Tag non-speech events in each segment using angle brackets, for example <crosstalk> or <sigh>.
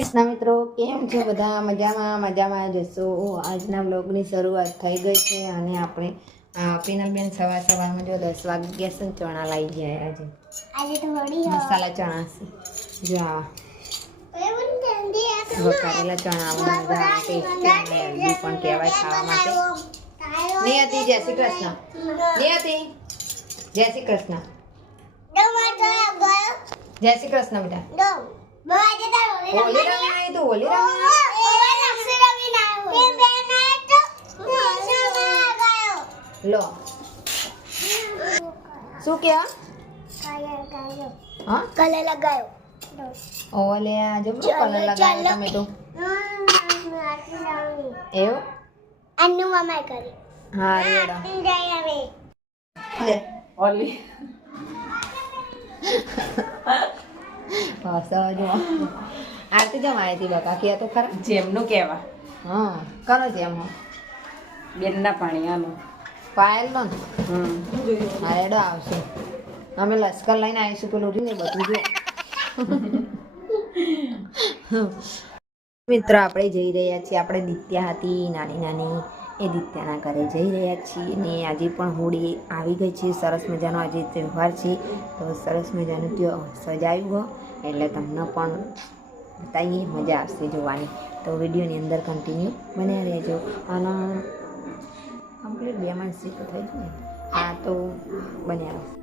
કૃષ્ણ મિત્રો કેમ છો બધા? મજામાં મજામાં જશો આજના બ્લોગની શરૂઆત થઈ ગઈ છે અને આપણે આ પીનલબેન સવાર સવારમાં જો દસ વાગ્યા છે ચણા લાવી ગયા આજે. મસાલા ચણા છે. જો વઘારેલા ચણા હેલ્ધી પણ કહેવાય ખાવા માટે. નિયતિ જય શ્રી કૃષ્ણ. જય શ્રી કૃષ્ણ. જય શ્રી કૃષ્ણ બેટા. હોલી રમી તું હોલી રમી લો. શું કહેવા હા? કલર લગાયો ઓલે આ જો કલર લગાવ્યો તમે તો એવું? અન્નુ મામા કરી હા રેડો લે. ઓલી. જો આરતી જમ આવી હતી બકા કે તો ખરા. જેમનું કહેવા. હા કરો જેમ બેનના પાણી આનું. પાયલ નો? હા રેડો આવશે. અમે લશ્કર લઈને આવીશું પેલું રહ્યું ને બધું જો. <laughs> મિત્રો આપણે જઈ રહ્યા છીએ આપણે દિત્યા હતી નાની નાની. એ દિત્યાના ઘરે જઈ રહ્યા છીએ ને આજે પણ હોળી આવી ગઈ છે સરસ મજાનો આજે તહેવાર છે. તો સરસ મજાનું ત્યાં સજાવ્યું હોય એટલે તમને પણ બતાવીએ, મજા આવશે જોવાની. તો વિડીયોની અંદર કન્ટિન્યુ બન્યા રહેજો. અને કમ્પ્લીટ બે માસ જેટલું થઈ ગયું ને, આ તો બન્યા રહેશે.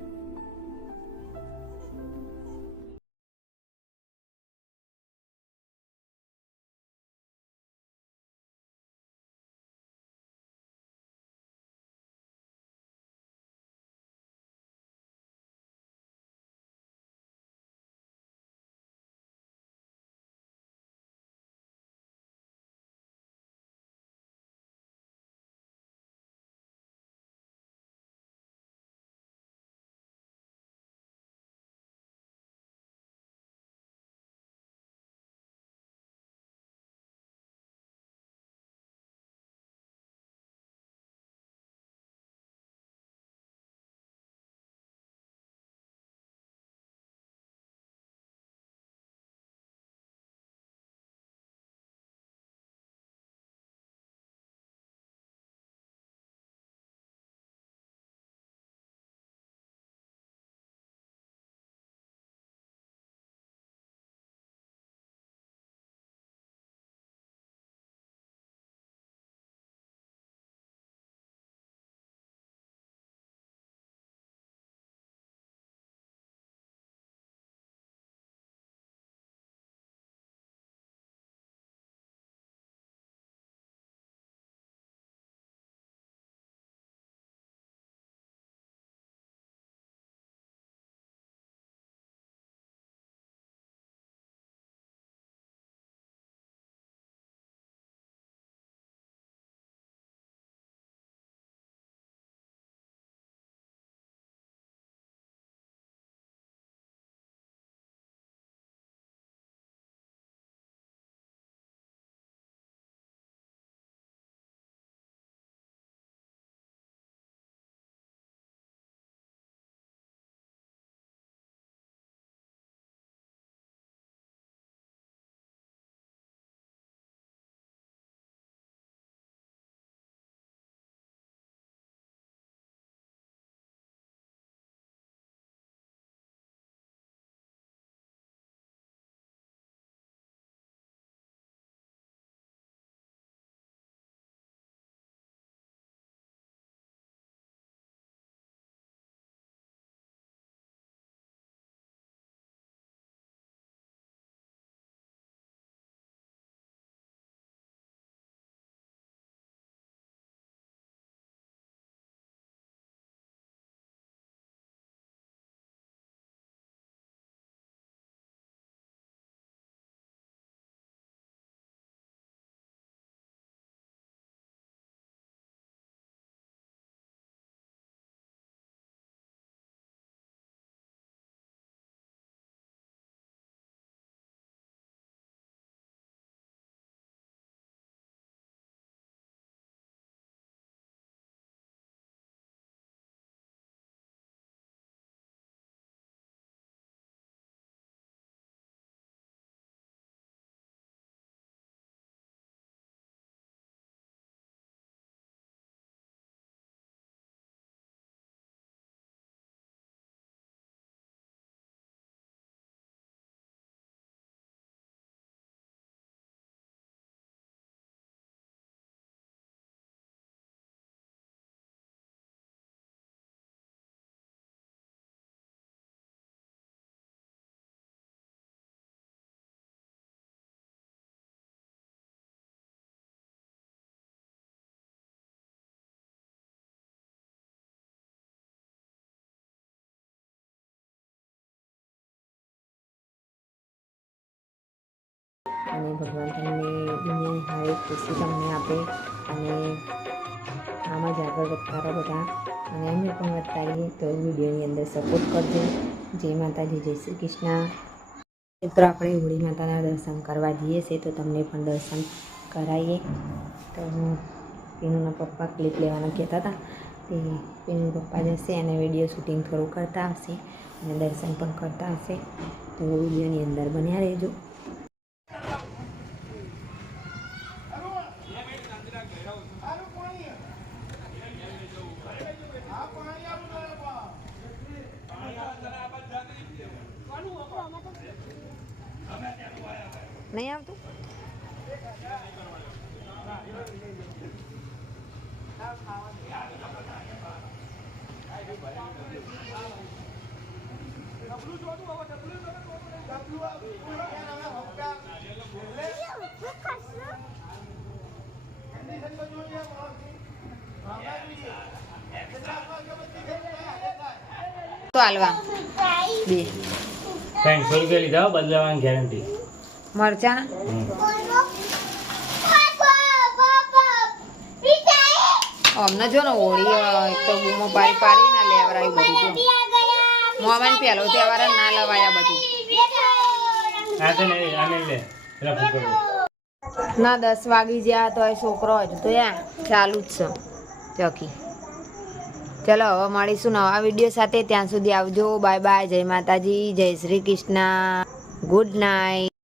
અને ભગવાન તમને દુનિયાની હારે ખુશી તમને આપે અને આમાં જ આગળ વધતા રહો બધા. અને અમે પણ વધતા રહીએ તો વિડીયોની અંદર સપોર્ટ કરજો. જય માતાજી, જય શ્રી કૃષ્ણ. મિત્રો, આપણે હોળી માતાના દર્શન કરવા જઈએ છીએ તો તમને પણ દર્શન કરાવીએ. તો હું પીનુના પપ્પા ક્લિપ લેવાનું કહેતા હતા. તે પીનુ પપ્પા જશે અને વીડિયો શૂટિંગ થોડું કરતા હશે અને દર્શન પણ કરતા હશે. તો વિડીયોની અંદર બન્યા રહેજો. નહીં આવતું? તો હાલવા બે. ત્રણસો રૂપિયા લીધા હો, બદલાવાની ગેરંટી મરચાં. અમને જો ને હોળી તો બૂમો પાડી પાડી ના લેવરાયું બધું હું મોમાન પહેલો તહેવાર ના લવાયા બધું. પેલા ના દસ વાગી જ્યાં તો છોકરો હજુ તો ચાલુ જ છે. ચોકી. ચલો હવે મળીશું નવા વીડિયો સાથે. ત્યાં સુધી આવજો. Bye bye. જય માતાજી. જય શ્રી કૃષ્ણ. Good night.